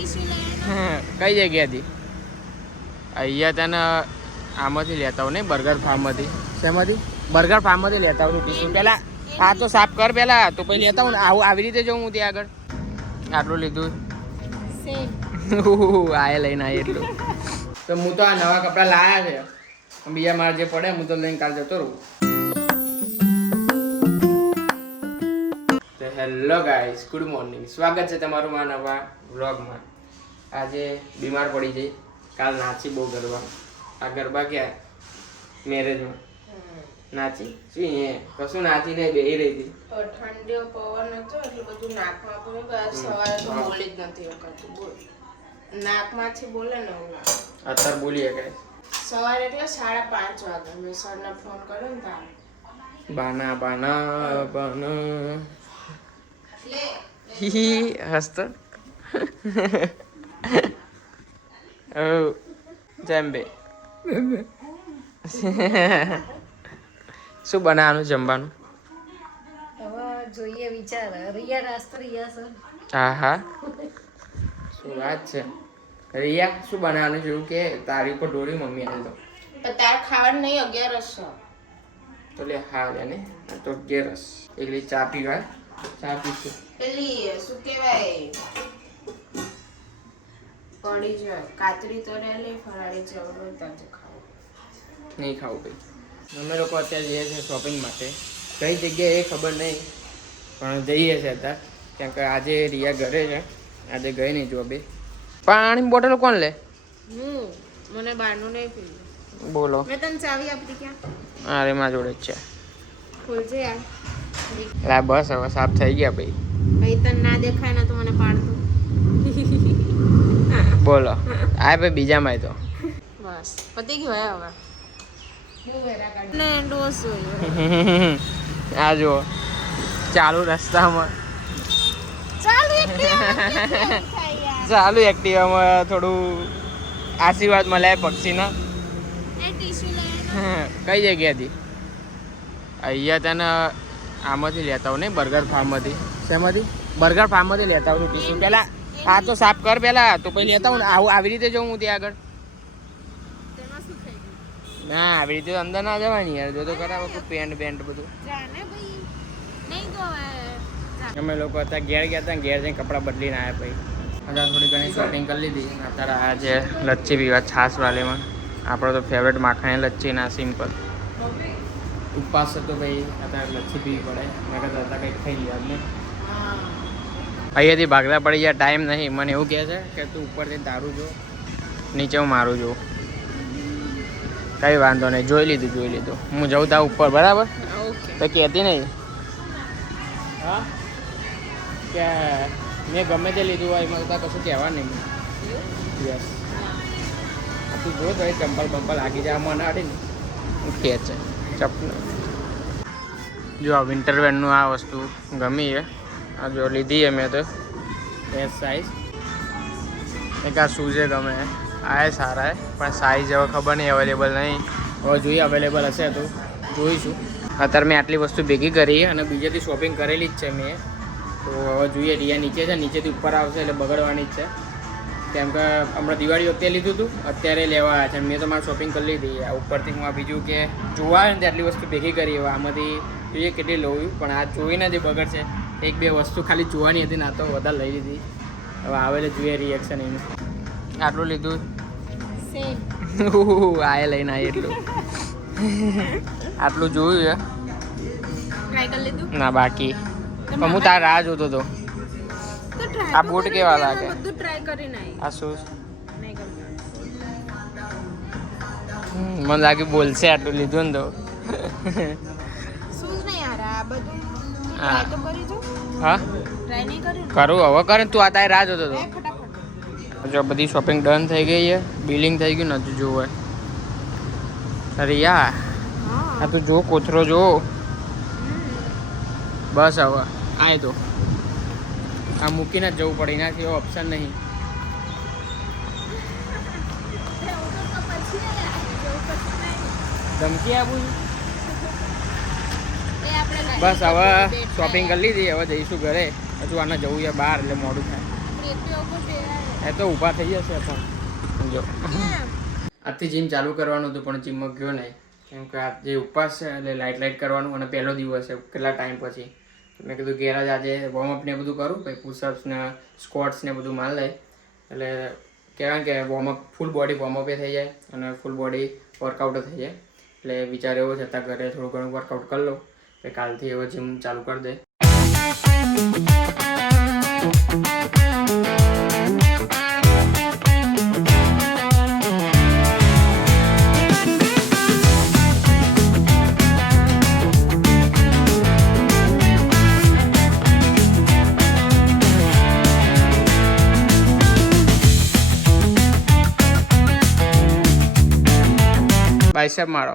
કઈ જગ્યાથી? અહીંયા તને આમાંથી લેતા આવું ને બર્ગર ફાર્મમાંથી. શેમાંથી? બર્ગર ફાર્મમાંથી લેતા આવું ટીશું. પેલા આ તો સાફ કર પેલા, તો પછી લેતા આવું ને. આવું આવી રીતે જઉં હું ત્યાં આગળ. આટલું લીધું આય લઈને આય એટલું. તો હું તો આ નવા કપડાં લાયા છે, બીજા મારે જે પડે હું તો લઈને કાલ જતો રહું. તો હેલો ગાઈસ, ગુડ મોર્નિંગ. સ્વાગત છે તમારું મારા નવા વ્લોગમાં. આજે બીમાર પડી જઈ, કાલ નાચી બહુ ગરબા. આ ગરબા ક્યાં મેરેજમાં નાચી શું કશું નાચી નહીં, બેહી રહી હતી. ઠંડીઓ પવન હતો એટલે બધું નાકમાં પડ્યું. બસ સવારે તો બોલી જ નથી વખતું. બોલ નાકમાંથી બોલે ને ઓલા અત્યારે બોલીએ કે સવારે એટલે 5:30 વાગે મેં સરને ફોન કર્યો ને તારે બાના બાના બાના હી હસતો ઓ જમ્બે શું બનાવવાનું જમવાનું? હવે જોઈએ વિચાર. રિયા નાસ્તો રિયા સર. હા હા શું વાત છે રિયા, શું બનાવવાનું છે? કે તારી ઉપર ઢોળી મમ્મી આજે તો. પણ તારે ખાવાનું નહીં, 11 છે તો લે હા લે ને તો 11 એટલે ચા પીવાય. ચા પીશું. પેલી શું કહેવાય કઢી છે, કાતરી તો રે લે, ફરાળી ચવડો તાજે ખાવું નહીં ખાવું ભાઈ. અમે લોકો અત્યારે જઈએ છીએ શોપિંગ માટે. કઈ જગ્યાએ એ ખબર નહીં, પણ જઈએ છીએ અત્યારે. કેમ કે આજે રિયા ઘરે છે, આજે ગઈ નહીં જોબે. પાણીની બોટલ કોણ લે? મને બહારનું નહીં પીવું. બોલો. મેં તને ચાવી આપી ક્યાં? અરે મારા જોડે જ છે. ખોલજે યાર. લા બસ હવે સાફ થઈ ગયા ભાઈ. ભાઈ તને ના દેખાય ને તો મને પાડતો. બોલો આ ભાઈ બીજામાં તો બસ પતી ગયું હવે. ને ડોસો આ જુઓ ચાલુ રસ્તામાં ચાલુ એક્ટિવામાં થોડું આશીર્વાદ મળે પક્ષીના. કઈ જગ્યાથી? અહીંયા તને આમાંથી લેતા આવું ને બર્ગર ફાર્મમાંથી. શેમાંથી? બર્ગર ફાર્મમાંથી લેતા આવું ટીશું. પેલા આ તો સાફ કર પેલા, તો પછી લેતા આવું ને. આવું આવી રીતે જઉં હું ત્યાં આગળ. ના આવી રીતે અંદર ના જવાની યાર. જો તો કરાવો પેન્ટ બધું. અમે લોકો અત્યારે ઘેર ગયા હતા, ઘેર જઈને કપડાં બદલીને આવ્યા ભાઈ. અત્યારે થોડી ઘણી શોપિંગ કરી લીધી. અત્યારે આ જે લચ્છી પીવા છાશ વાલીમાં, આપણો તો ફેવરેટ માખણી લચ્છી ના સિમ્પલ. ઉપવાસ હતો ભાઈ, અત્યારે લચ્છી પીવી પડે. મેં કહેતા હતા કંઈક ખાઈ લીધા ને અહીંયાથી ભાગતા પડી ગયા. ટાઈમ નહીં. મને એવું કહે છે કે તું ઉપરથી તારું જો, નીચે હું મારું જોઉં. કઈ વાંધો નહીં, જોઈ લીધું. હું જઉં તા ઉપર બરાબર. તો કહેતી નહીં હા કે મેં ગમે તે લીધું હોય એમાં તાર કશું કહેવા નહીં. યસ તું જો તો એ ચંપલ બંપલ લાગી જાય મને અડી ને કે છે ચપ્પલ. જો આ વિન્ટરવેરનું આ વસ્તુ ગમી છે. આ જો લીધી છે મેં તો એસ સાઇઝ. એક આ શૂઝે ગમે આ સારા છે, પણ સાઇઝ હવે ખબર નહીં, અવેલેબલ નહીં. હવે જોઈએ અવેલેબલ હશે તો જોઈશું. અત્યારે મેં આટલી વસ્તુ ભેગી કરી અને બીજેથી શોપિંગ કરેલી જ છે મેં. તો હવે જોઈએ. રિયા નીચે છે, નીચેથી ઉપર આવશે એટલે બગડવાની જ છે. કેમ કે હમણાં દિવાળી વખતે લીધું હતું, અત્યારે લેવા આવ્યા છે. મેં તો મારે શોપિંગ કરી લીધી. આ ઉપરથી હું આ બીજું કે જોવા આવે ને આટલી વસ્તુ ભેગી કરી. હવે આમાંથી જોઈએ કેટલી લઉં, પણ આ જોઈને જે બગડશે. 1-2 વસ્તુ ખાલી જોવાની હતી ને આ તો વધારે લઈ લીધી. હવે આવે એટલે જોઈએ રિએક્શન એનું. આટલું લીધું આય લઈને આય એટલું. આટલું જોયું છે ના બાકી, પણ હું તાર રાહ જોતો હતો. આ બૂટ કેવા લાગે? બધું ટ્રાય કરીને આ શૂઝ મને લાગે બોલશે આટલું લીધું ને તો. શૂઝ નહીં યાર, આ બધું ટ્રાય તો કરી જો. હા ટ્રાય નહીં કર્યું કરું હવે કરે. તું આ તારે રાહ જોતો હતો. ફટાફટ જો બધી શોપિંગ ડન થઈ ગઈ છે, બિલિંગ થઈ ગયું નથી જોવું હોય. અરે યાર આ તું જો કોથરો જો. બસ હવે આય તો આ મૂકીને જ જવું પડે, એનાથી એવો ઓપ્શન નહીં. ધમકી આપું છું. બસ હવે શોપિંગ કરી લીધી, હવે જઈશું ઘરે. હજુ આને જવું છે બહાર એટલે મોડું થાય. એ તો ઊભા થઈ જશે પણ જો આજથી જીમ ચાલુ કરવાનું હતું પણ જીમમાં ગયો નહીં કેમ કે આ જે ઉપવાસ છે એટલે લાઇટ કરવાનું અને પહેલો દિવસ છે કેટલા ટાઈમ પછી મેં કીધું ઘેર જ આજે વોર્મઅપ ને બધું કરું પછી પુશઅપ્સ ને સ્ક્વોટ્સ ને બધું માર લે એટલે કહેવાય કે વોર્મઅપ ફૂલ બોડી વોર્મઅપ થઈ જાય અને ફૂલ બોડી વર્કઆઉટ થઈ જાય એટલે વિચાર એવો છે ત્યાં ઘરે થોડું ઘણું વર્કઆઉટ કરી લો કે કાલથી એવો જીમ ચાલુ કરી દે. બાયસેપ મારો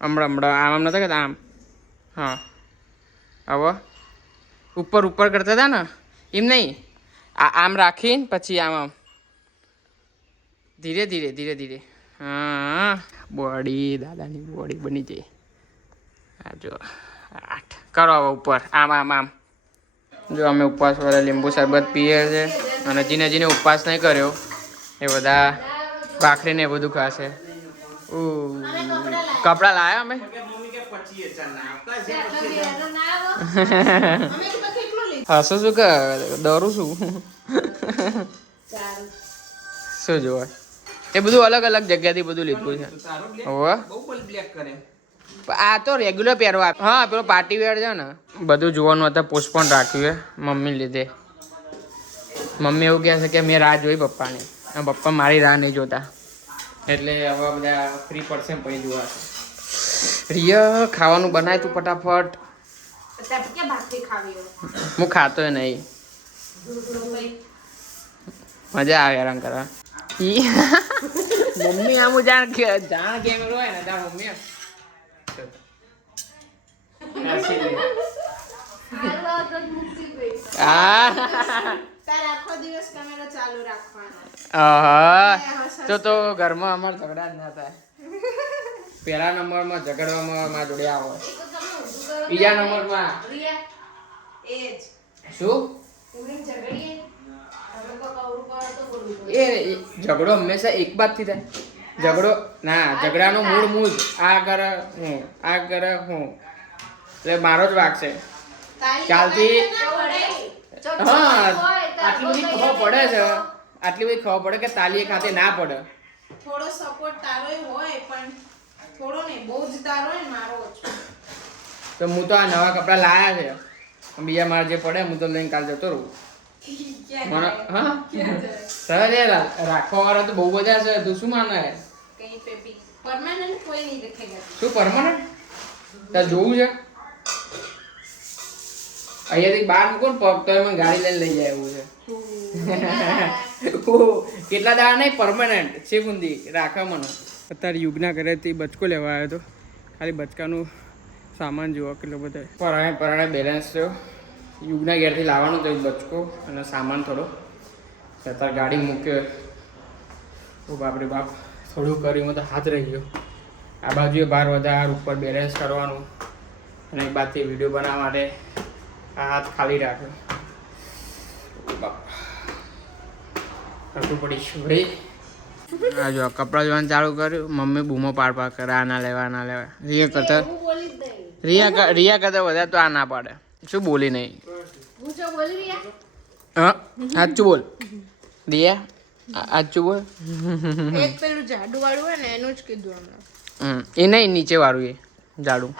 હમણાં આમ નતા કહેતા આમ હા હવે ઉપર કરતા હતા ને એમ નહીં આમ રાખીને પછી આમ ધીરે ધીરે હા બોડી દાદાની બોડી બની જાય. હા જો 8 કરો હવે ઉપર આમ જો અમે ઉપવાસ વાળા લીંબુ શરબત પીએ છે અને જેને ઉપવાસ નહીં કર્યો એ બધા ભાખરી ને બધું ખાશે. કપડા લાયા અમે હસો શું કે દરું શું શું જોવા એ બધું અલગ અલગ જગ્યાથી બધું લીધું છે. આ તો રેગ્યુલર પહેરવા હા પેલો પાર્ટી વેર છે ને બધું જોવાનું હતા પોસ્ટપોન રાખ્યું છે મમ્મી લીધે. મમ્મી એવું કહે છે કે મેં રાહ જોઈ પપ્પાની પપ્પા મારી રાહ નહીં જોતા એટલે હવે બધા ફ્રી પડશે પછી જોવા. રિયા ખાવાનું બનાય તું ફટાફટ. હું ખાતો નહીં મજા આવે હેરાન કરવા. મમ્મી આમ જાણ કેમેરો હોય ને ત્યાં મમ્મી તો ઘરમાં અમારે ઝઘડા જ ના થાય. પહેલા નંબરમાં ઝઘડવામાં માં જોડે આવો બીજા નંબરમાં શું એ ઝઘડો હંમેશા એક બાજથી થાય. ઝઘડાનો મૂળ આ કરે હું એટલે મારો જ વાક છે. ચાલતી હા આટલી બધી ખબર પડે કે તાલી એક હાથે ના પડે. થોડો સપોર્ટ તારોય હોય પણ થોડો નહીં બહુ જ તારો હોય મારો ઓછો. તો હું તો આ નવા કપડા લાયા છે બીજા મારે જે પડે હું તો લઈને કાલ જતો રહું. મને હા સર એ રાખવા વાળા તો બહુ બધા છે તું શું માને કઈ પેપી પરમાનન્ટ કોઈ નહીં દેખાય. શું પરમાનન્ટ તાર જોવું છે અહીંયાથી બહાર મૂકો ને પગ તો એમાં ગાડી લઈને લઈ જાય એવું છે. કેટલા દાડા નહીં પરમાનન્ટ છે બુંદી રાખવા મને. અત્યારે યુગના ઘરેથી બચકો લેવા આવ્યો હતો ખાલી બચકાનું સામાન જુઓ કેટલો બધો પરાણે બેલેન્સ થયો. યુગના ઘેરથી લાવવાનો તો બચકો અને સામાન થોડો અત્યારે ગાડી મૂક્યો. ઓ બાપરે બાપ થોડું કર્યું તો હાથ રહી ગયો. આ બાજુએ બહાર વધાર ઉપર બેલેન્સ કરવાનું અને એક બાજુથી વિડીયો બનાવવા માટે આ હાથ ખાલી રાખ્યો. બાપ કરવું પડીશું ભાઈ. હા જો કપડાં ધોવાનું ચાલુ કર્યું મમ્મી બૂમો પાડ કરે આ ના લેવા રિયા કરતા વધારે તો આ ના પાડે. શું બોલી નહીં હા સાચું બોલ રિયા સાચું બોલ. એક પેલું જાડુ વાળું હોય ને એનું જ કીધું હમણાં. એ નહીં નીચે વાળું એ જાડું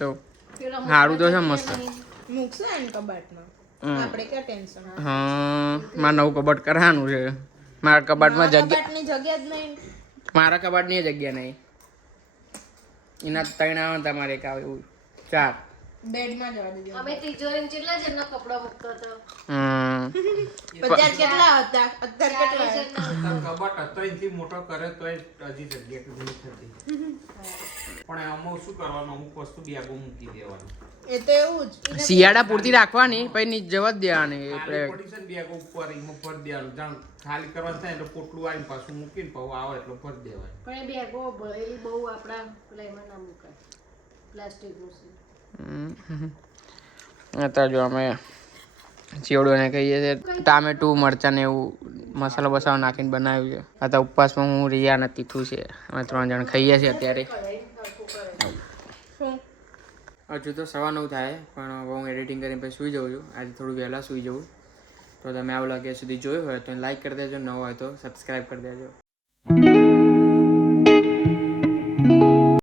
તો સારું તો છે મસ્ત. મૂકશે ને કબાટમાં આપણે ક્યાં ટેન્શન. હા મારે નવું કબાટ કરવાનું છે. મારા કબાટમાં કબાટની જગ્યા જ નહીં. મારા કબાટની જગ્યા નહીં. એના 3 આવે તમારે એક આવે એવું 4 બેડમાં જવા દેજો. અમે તિજોરી કેટલા જણનો કપડો મૂકતો હતો. અત્યારે કેટલા હતા અત્યારે કેટલા કબાટ અત્યારથી મોટો કરે તો હજી જગ્યા નથી થતી. પણ આમાં શું કરવાનું અમુક વસ્તુ બેગો મૂકી દેવાનું. એ તો એવું જ શિયાળા પૂરતી રાખવાની પછી નીચે જવા જ દેવાની. બેગો ઉપર એમાં ભરી દેવાનું જાણ ખાલી કરવાનું થાય એટલે પોટલું આવીને પાછું મૂકીને પાછું આવે એટલે ભરી દેવાય. પણ એ બેગો ભરેલી બહુ આપણા પ્લેમાં ના મુકાય પ્લાસ્ટિકનું છે. અત્યારે જો અમે ચેવડો ને કહીએ છીએ ટામેટું મરચાં ને એવું મસાલો બસાલો નાખીને બનાવ્યું છે. આ તો ઉપવાસમાં હું રિયા ને તીથું છે, અમે 3 જણ ખાઈએ છીએ અત્યારે. શું હજુ તો 9:15 થાય, પણ હવે હું એડિટિંગ કરીને પછી સૂઈ જાઉં છું. આજે થોડું વહેલા સૂઈ જવું. તો તમે આવું લાગ્યા સુધી જોયું હોય તો લાઈક કરી દેજો, ન હોય તો સબસ્ક્રાઈબ કરી દેજો.